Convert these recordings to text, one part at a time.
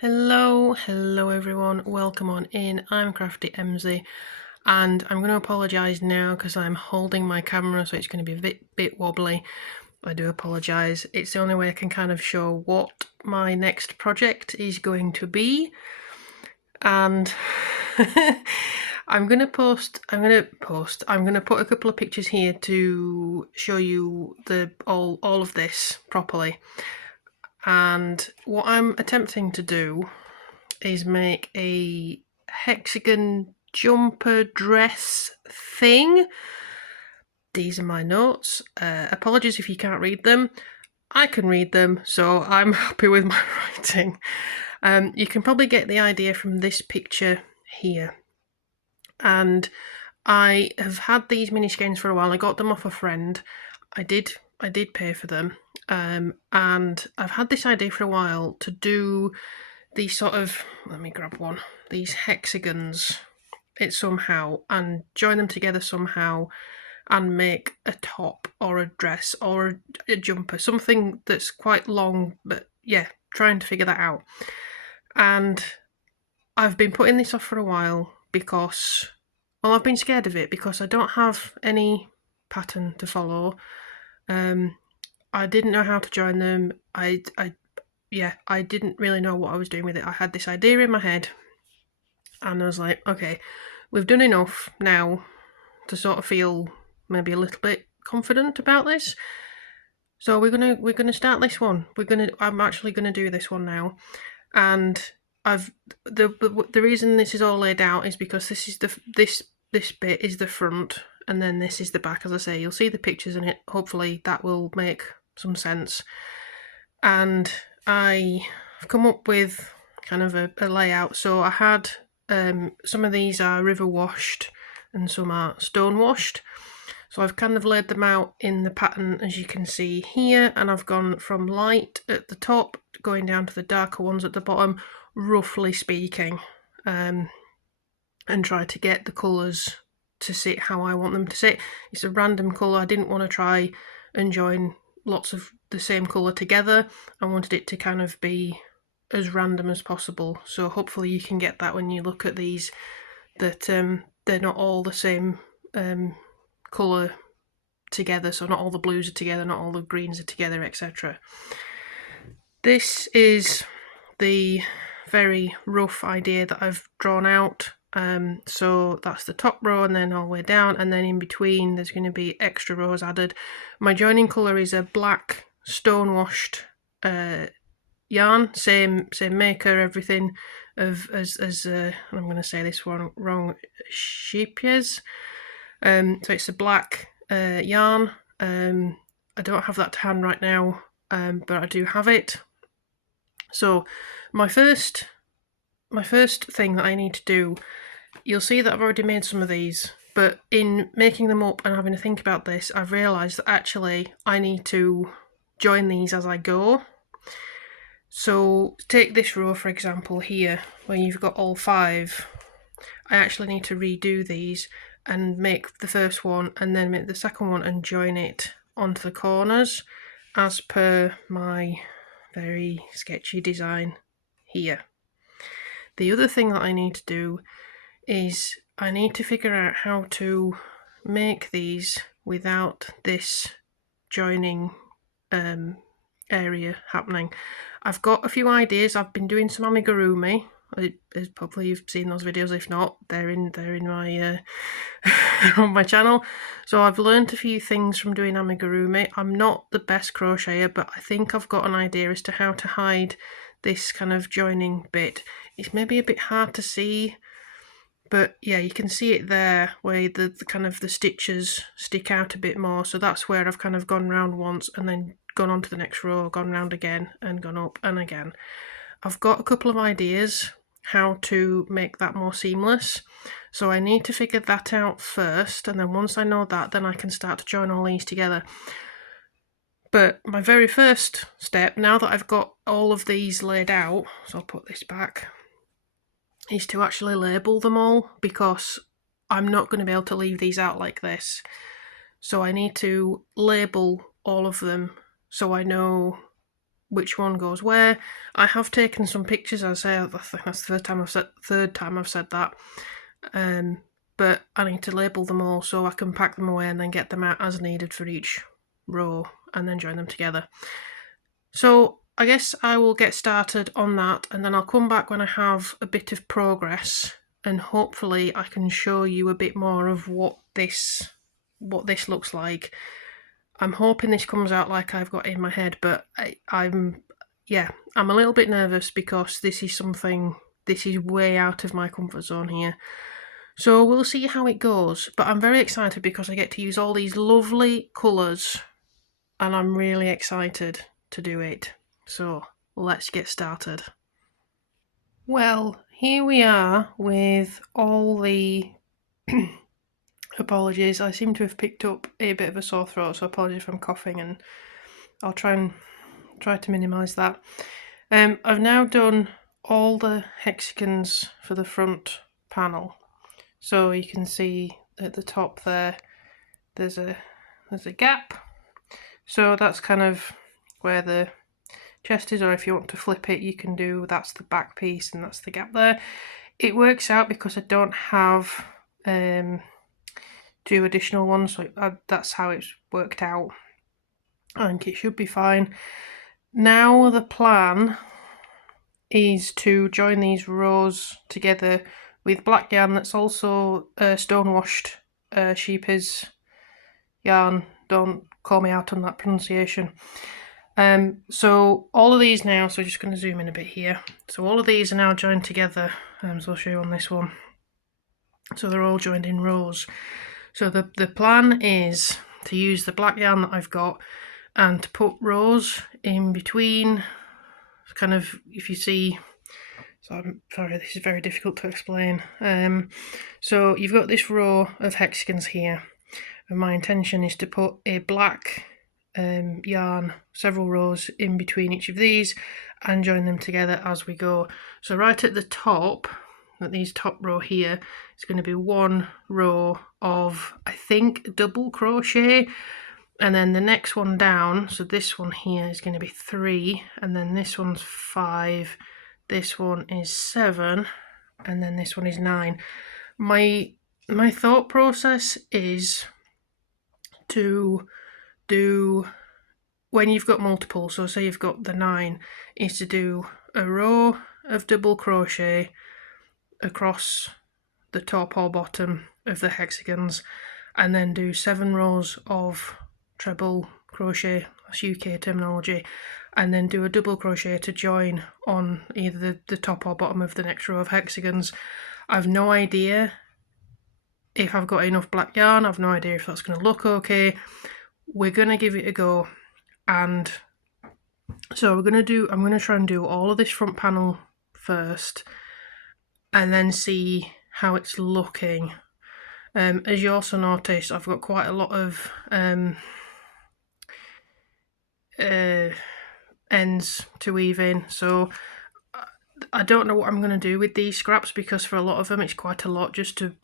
Hello everyone, welcome on in. I'm Crafty Emsy and I'm going to apologise now because I'm holding my camera, so it's going to be a bit wobbly. I do apologise. It's the only way I can kind of show what my next project is going to be. And I'm going to put a couple of pictures here to show you all of this properly. And what I'm attempting to do is make a hexagon jumper dress thing. These are my notes. Apologies if you can't read them. I can read them, so I'm happy with my writing. You can probably get the idea from this picture here. And I have had these mini skeins for a while. I got them off a friend. I did pay for them. And I've had this idea for a while to do these sort of, let me grab one, these hexagons somehow and join them together somehow and make a top or a dress or a jumper, something that's quite long, but yeah, trying to figure that out. And I've been putting this off for a while because, well, I've been scared of it because I don't have any pattern to follow. I didn't know how to join them. I didn't really know what I was doing with it. I had this idea in my head and I was like, okay, we've done enough now to sort of feel maybe a little bit confident about this. So we're gonna start this one. I'm actually gonna do this one now. And the reason this is all laid out is because this is this bit is the front and then this is the back. As I say, you'll see the pictures in it. Hopefully that will make some sense. And I've come up with kind of a layout. So I had some of these are river washed and some are stone washed. So I've kind of laid them out in the pattern as you can see here, and I've gone from light at the top going down to the darker ones at the bottom, roughly speaking, and try to get the colours to sit how I want them to sit. It's a random colour. I didn't want to try and join lots of the same colour together. I wanted it to kind of be as random as possible. So hopefully you can get that when you look at these, that they're not all the same colour together. So not all the blues are together, not all the greens are together, etc. This is the very rough idea that I've drawn out. So that's the top row and then all the way down, and then in between there's going to be extra rows added. My joining colour is a black stone washed yarn, same maker, everything as I'm going to say this one wrong, sheepies. So it's a black yarn. I don't have that to hand right now, but I do have it. So my first thing that I need to do, you'll see that I've already made some of these, but in making them up and having to think about this, I've realised that actually I need to join these as I go. So take this row for example here, where you've got all 5. I actually need to redo these and make the first one and then make the second one and join it onto the corners as per my very sketchy design here. The other thing that I need to do is I need to figure out how to make these without this joining area happening. I've got a few ideas. I've been doing some amigurumi. Probably you've seen those videos. If not, they're in my on my channel. So I've learned a few things from doing amigurumi. I'm not the best crocheter, but I think I've got an idea as to how to hide this kind of joining bit. It's maybe a bit hard to see, but yeah, you can see it there where the kind of the stitches stick out a bit more. So that's where I've kind of gone round once and then gone on to the next row, gone round again and gone up and again. I've got a couple of ideas how to make that more seamless, so I need to figure that out first, and then once I know that, then I can start to join all these together. But my very first step, now that I've got all of these laid out, so I'll put this back, is to actually label them all, because I'm not going to be able to leave these out like this. So I need to label all of them so I know which one goes where. I have taken some pictures, I say, I think that's the third time I've said that. But I need to label them all so I can pack them away and then get them out as needed for each row and then join them together. So I guess I will get started on that, and then I'll come back when I have a bit of progress, and hopefully I can show you a bit more of what this looks like. I'm hoping this comes out like I've got in my head, but I'm a little bit nervous because this is way out of my comfort zone here. So we'll see how it goes, but I'm very excited because I get to use all these lovely colours, and I'm really excited to do it. So let's get started. Well, here we are with all the apologies, I seem to have picked up a bit of a sore throat, so apologies if I'm coughing, and I'll try to minimise that. I've now done all the hexagons for the front panel, so you can see at the top there's a gap, so that's kind of where the chest is, or if you want to flip it you can do, that's the back piece and that's the gap there. It works out because I don't have 2 additional ones, so that's how it's worked out. I think it should be fine. Now the plan is to join these rows together with black yarn that's also stonewashed sheep's yarn. Don't call me out on that pronunciation. So all of these now, so just going to zoom in a bit here. So all of these are now joined together, so I'll show you on this one. So they're all joined in rows. So the plan is to use the black yarn that I've got and to put rows in between, kind of, if you see, so I'm sorry, this is very difficult to explain. So you've got this row of hexagons here, and my intention is to put a black yarn, several rows in between each of these, and join them together as we go. So right at the top, at these top row here, it's going to be 1 row of, I think, double crochet, and then the next one down, so this one here is going to be 3, and then this one's 5, this one is 7, and then this one is 9. My thought process is to do, when you've got multiple, so say you've got the 9, is to do a row of double crochet across the top or bottom of the hexagons, and then do 7 rows of treble crochet, that's UK terminology, and then do a double crochet to join on either the top or bottom of the next row of hexagons. I've no idea if I've got enough black yarn, I've no idea if that's going to look okay. We're going to give it a go, and so I'm going to try and do all of this front panel first and then see how it's looking. As you also notice, I've got quite a lot of ends to weave in, so I don't know what I'm going to do with these scraps, because for a lot of them it's quite a lot just to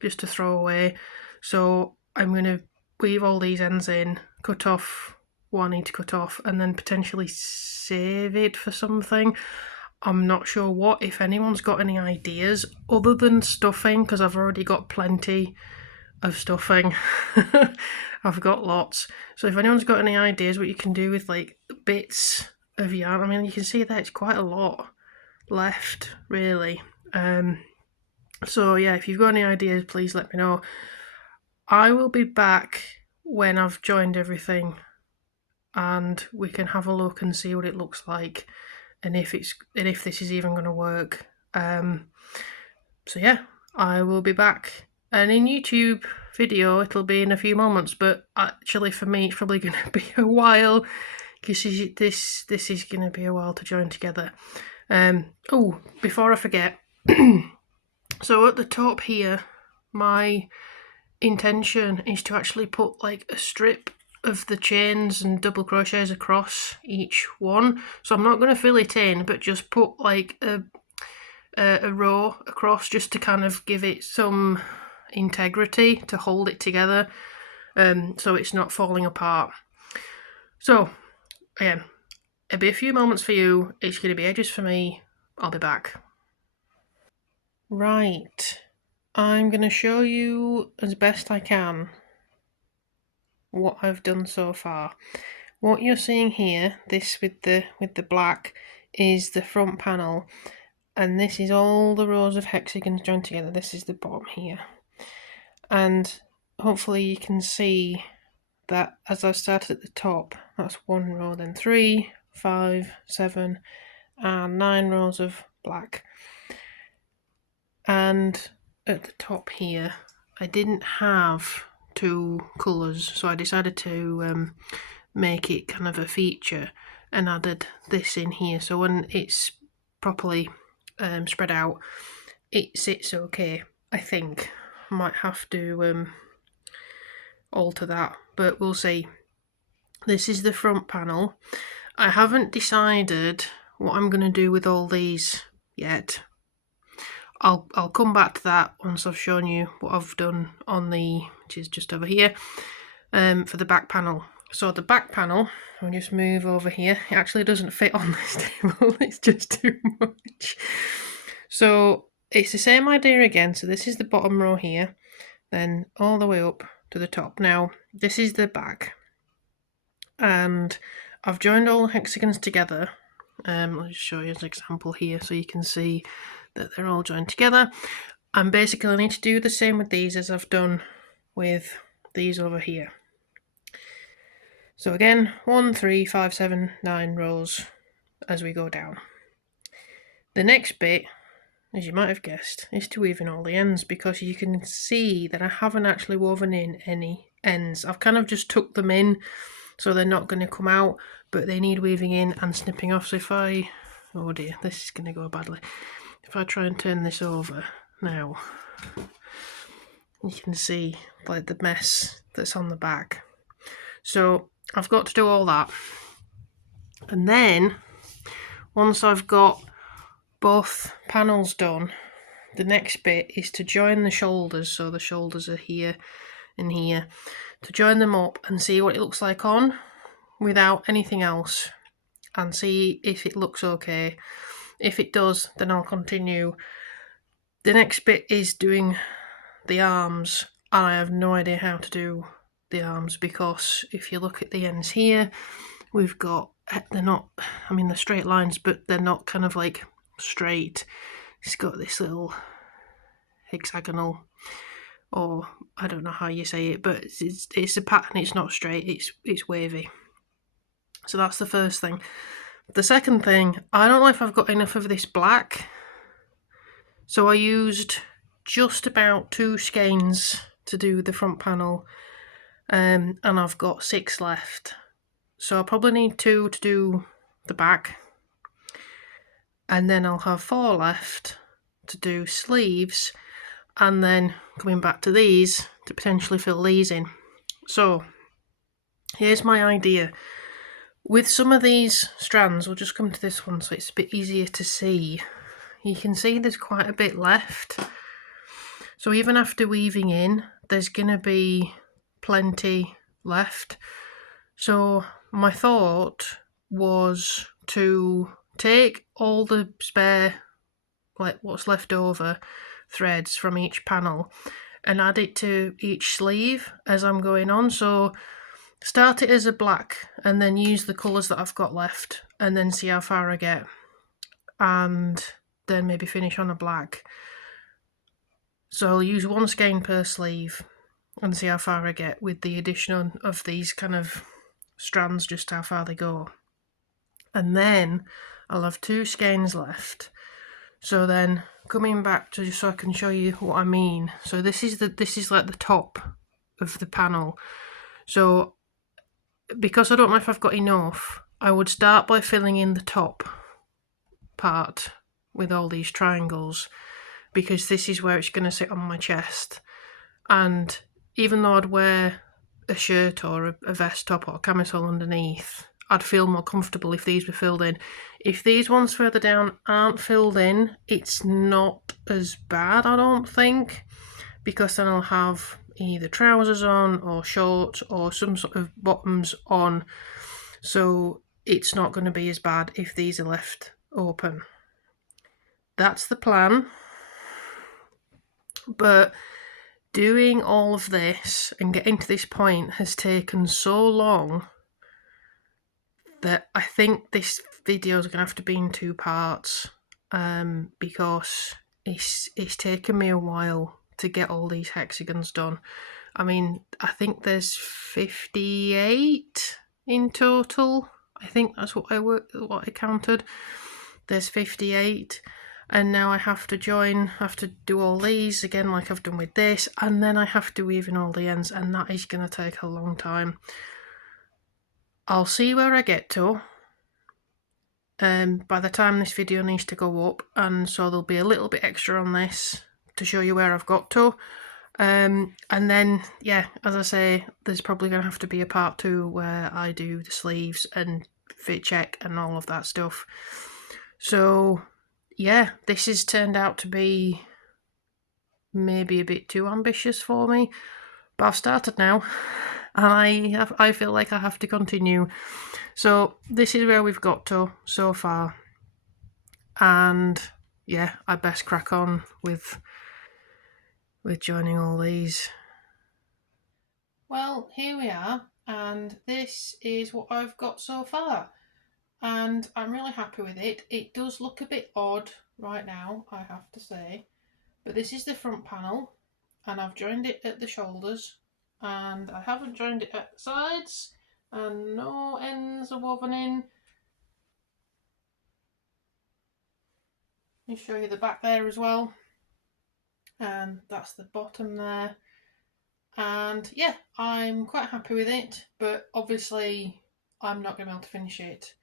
throw away. So I'm going to weave all these ends in, cut off what I need to cut off, and then potentially save it for something. I'm not sure what, if anyone's got any ideas other than stuffing, because I've already got plenty of stuffing. I've got lots. So if anyone's got any ideas what you can do with like bits of yarn, I mean, you can see that it's quite a lot left, really. So yeah, if you've got any ideas, please let me know. I will be back when I've joined everything and we can have a look and see what it looks like, and if this is even going to work. So yeah, I will be back, and in YouTube video it'll be in a few moments, but actually for me it's probably going to be a while, because this is going to be a while to join together. Oh, before I forget, so at the top here, my intention is to actually put like a strip of the chains and double crochets across each one. So I'm not going to fill it in, but just put like a row across, just to kind of give it some integrity to hold it together, so it's not falling apart. So again, It'll be a few moments for you, it's going to be ages for me. I'll be back. Right, I'm going to show you as best I can what I've done so far. What you're seeing here, this with the black, is the front panel, and this is all the rows of hexagons joined together. This is the bottom here, and hopefully you can see that as I started at the top, that's 1 row, then 3, 5, 7 and 9 rows of black. And at the top here, I didn't have 2 colours, so I decided to make it kind of a feature and added this in here, so when it's properly spread out, it sits okay. I think I might have to alter that, but we'll see. This is the front panel. I haven't decided what I'm going to do with all these yet. I'll come back to that once I've shown you what I've done on the, which is just over here, for the back panel. So the back panel, I'll just move over here. It actually doesn't fit on this table, it's just too much. So it's the same idea again. So this is the bottom row here, then all the way up to the top. Now this is the back, and I've joined all the hexagons together. I'll just show you an example here so you can see that they're all joined together. And basically I need to do the same with these as I've done with these over here. So again, 1, 3, 5, 7, 9 rows as we go down. The next bit, as you might have guessed, is to weave in all the ends, because you can see that I haven't actually woven in any ends. I've kind of just tucked them in so they're not going to come out, but they need weaving in and snipping off. So if I, oh dear, this is going to go badly. If I try and turn this over now, you can see like the mess that's on the back. So I've got to do all that, and then once I've got both panels done, the next bit is to join the shoulders. So the shoulders are here and here, to join them up and see what it looks like on without anything else, and see if it looks okay. If it does, then I'll continue. The next bit is doing the arms, and I have no idea how to do the arms, because if you look at the ends here, we've got, they're not, I mean they're straight lines, but they're not kind of like straight. It's got this little hexagonal, or I don't know how you say it, but it's a pattern. It's not straight, it's wavy. So that's the first thing. The second thing, I don't know if I've got enough of this black, so I used just about 2 skeins to do the front panel, and I've got 6 left, so I'll probably need 2 to do the back, and then I'll have 4 left to do sleeves, and then coming back to these to potentially fill these in. So here's my idea. With some of these strands, we'll just come to this one so it's a bit easier to see. You can see there's quite a bit left, so even after weaving in, there's going to be plenty left. So my thought was to take all the spare, like what's left over, threads from each panel and add it to each sleeve as I'm going on. So start it as a black and then use the colours that I've got left, and then see how far I get, and then maybe finish on a black. So I'll use 1 skein per sleeve and see how far I get with the addition of these kind of strands, just how far they go. And then I'll have 2 skeins left. So then coming back to, just so I can show you what I mean. So this is like the top of the panel. So because I don't know if I've got enough, I would start by filling in the top part with all these triangles, because this is where it's going to sit on my chest. And even though I'd wear a shirt or a vest top or a camisole underneath, I'd feel more comfortable if these were filled in. If these ones further down aren't filled in, it's not as bad, I don't think, because then I'll have either trousers on or shorts or some sort of bottoms on. So it's not going to be as bad if these are left open. That's the plan. But doing all of this and getting to this point has taken so long that I think this video is going to have to be in 2 parts, because it's taken me a while to get all these hexagons done. I mean, I think there's 58 in total. I think that's what I counted. There's 58, and now I have to do all these again like I've done with this, and then I have to weave in all the ends, and that is going to take a long time. I'll see where I get to by the time this video needs to go up, and so there'll be a little bit extra on this to show you where I've got to. And then, yeah, as I say, there's probably going to have to be a part 2 where I do the sleeves and fit check and all of that stuff. So, yeah, this has turned out to be maybe a bit too ambitious for me, but I've started now, and I feel like I have to continue. So this is where we've got to so far, and yeah, I best crack on with joining all these. Well, here we are, and this is what I've got so far, and I'm really happy with it. It does look a bit odd right now, I have to say, but this is the front panel, and I've joined it at the shoulders, and I haven't joined it at the sides, and no ends are woven in. Let me show you the back there as well, and that's the bottom there. And yeah, I'm quite happy with it, but obviously I'm not going to be able to finish it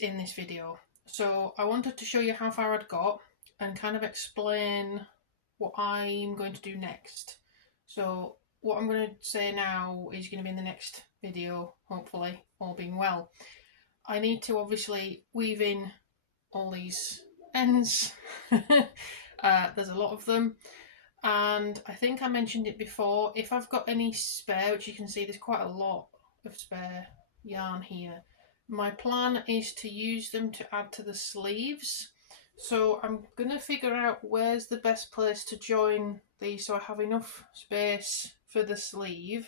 in this video. So I wanted to show you how far I'd got and kind of explain what I'm going to do next. So what I'm going to say now is going to be in the next video, hopefully, all being well. I need to obviously weave in all these ends. There's a lot of them, and I think I mentioned it before, if I've got any spare, which you can see there's quite a lot of spare yarn here, my plan is to use them to add to the sleeves. So I'm going to figure out where's the best place to join these so I have enough space for the sleeve,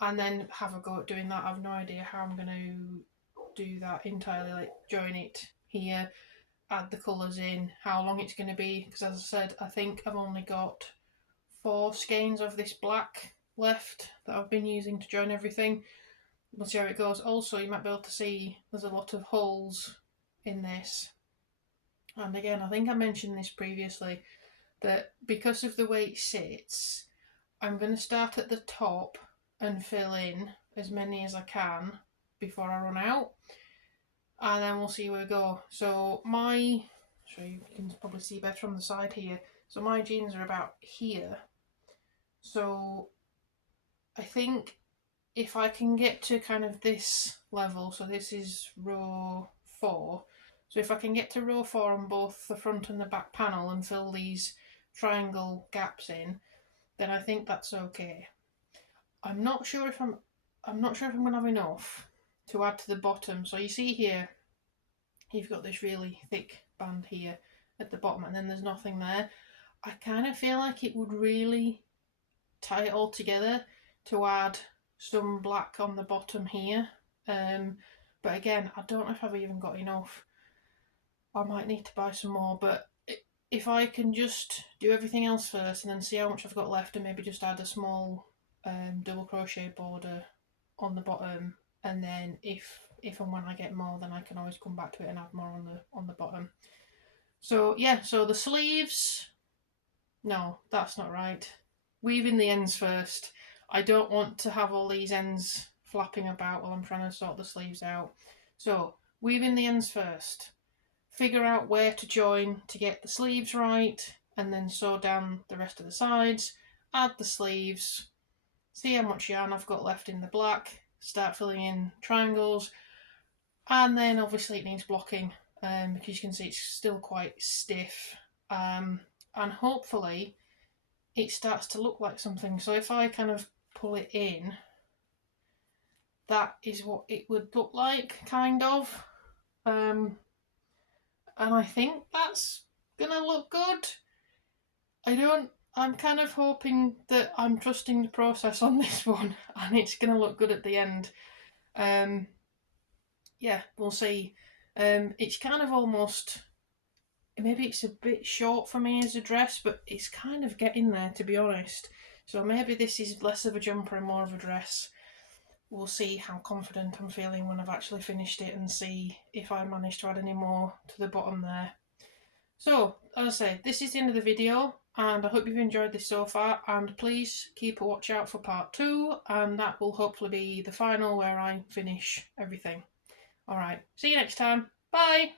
and then have a go at doing that. I have no idea how I'm going to do that entirely, like join it here, add the colours in, how long it's going to be, because as I said, I think I've only got 4 skeins of this black left that I've been using to join everything. We'll see how it goes. Also, you might be able to see there's a lot of holes in this, and again, I think I mentioned this previously, that because of the way it sits, I'm going to start at the top and fill in as many as I can before I run out, and then we'll see where we go. So you can probably see better on the side here. So my jeans are about here. So I think if I can get to kind of this level, so this is row 4. So if I can get to row 4 on both the front and the back panel and fill these triangle gaps in, then I think that's okay. I'm not sure if I'm going to have enough to add to the bottom. So you see here, you've got this really thick band here at the bottom, and then there's nothing there. I kind of feel like it would really tie it all together to add some black on the bottom here. But again, I don't know if I've even got enough. I might need to buy some more, but if I can just do everything else first and then see how much I've got left, and maybe just add a small double crochet border on the bottom, and then if and when I get more, then I can always come back to it and add more on the bottom. So yeah, so the sleeves, no, that's not right. Weaving the ends first. I don't want to have all these ends flapping about while I'm trying to sort the sleeves out. So weaving the ends first. Figure out where to join to get the sleeves right, and then sew down the rest of the sides. Add the sleeves. See how much yarn I've got left in the black. Start filling in triangles. And then obviously it needs blocking, because you can see it's still quite stiff. And hopefully it starts to look like something. So if I kind of pull it in, that is what it would look like, kind of. And I think that's gonna look good. I'm kind of hoping that I'm trusting the process on this one and it's gonna look good at the end. Yeah, we'll see. It's kind of almost, maybe it's a bit short for me as a dress, but it's kind of getting there, to be honest. So maybe this is less of a jumper and more of a dress. We'll see how confident I'm feeling when I've actually finished it and see if I manage to add any more to the bottom there. So, as I say, this is the end of the video, and I hope you've enjoyed this so far, and please keep a watch out for part 2, and that will hopefully be the final where I finish everything. Alright, see you next time. Bye!